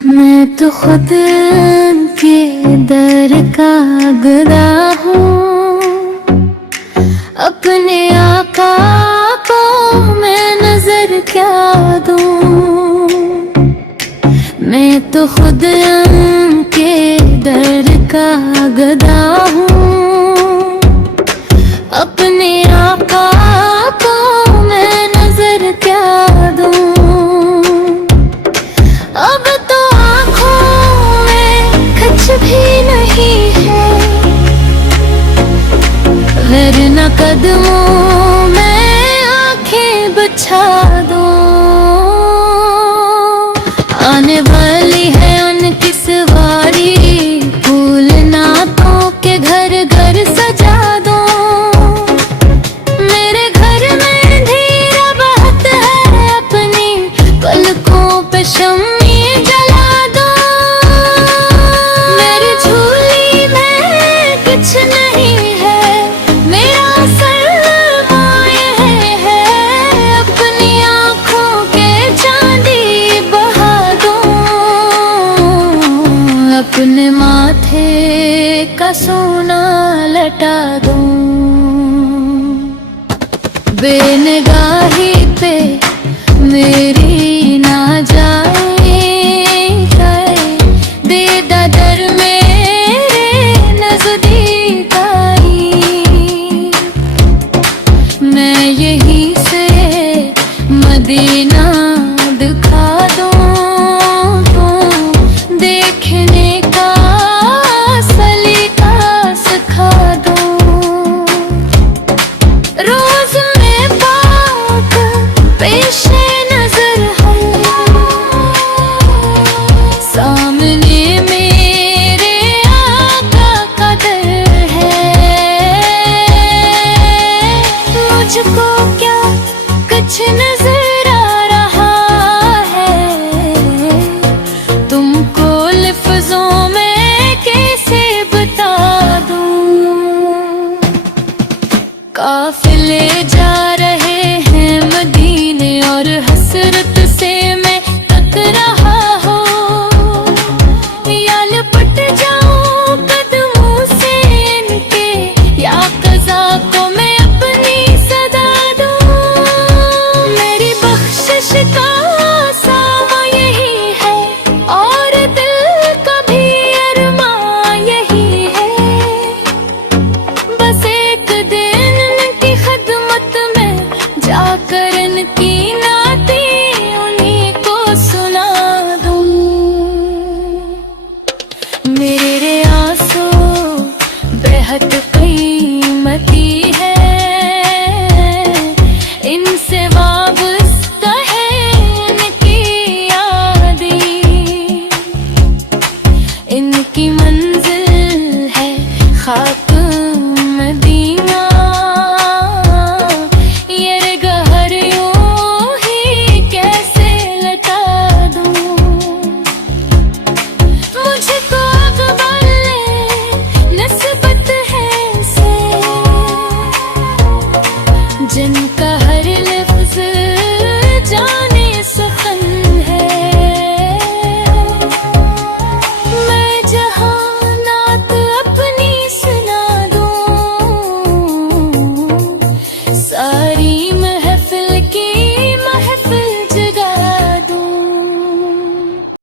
मैं तो खुद के दर का गदा हूँ, अपने आका को मैं नजर क्या दूँ। मैं तो खुद के दर का गदा हूँ, अपने आका को मैं नजर क्या दूँ। अब तो आँखों में कुछ भी नहीं है, वरना कदमों में आंखें बिछा दो। आने वाली है उनकी सवारी, फूल नातों के घर घर सजा दो। मेरे घर में धीरा बहत है, अपनी पलकों पे शम्मी जला दो। मेरी झोली में कुछ नहीं है, मेरा सरमाया है, अपनी आँखों के चांदी बहा दो। अपने माथे का सोना लटा दो, बेनगाही पे मेरी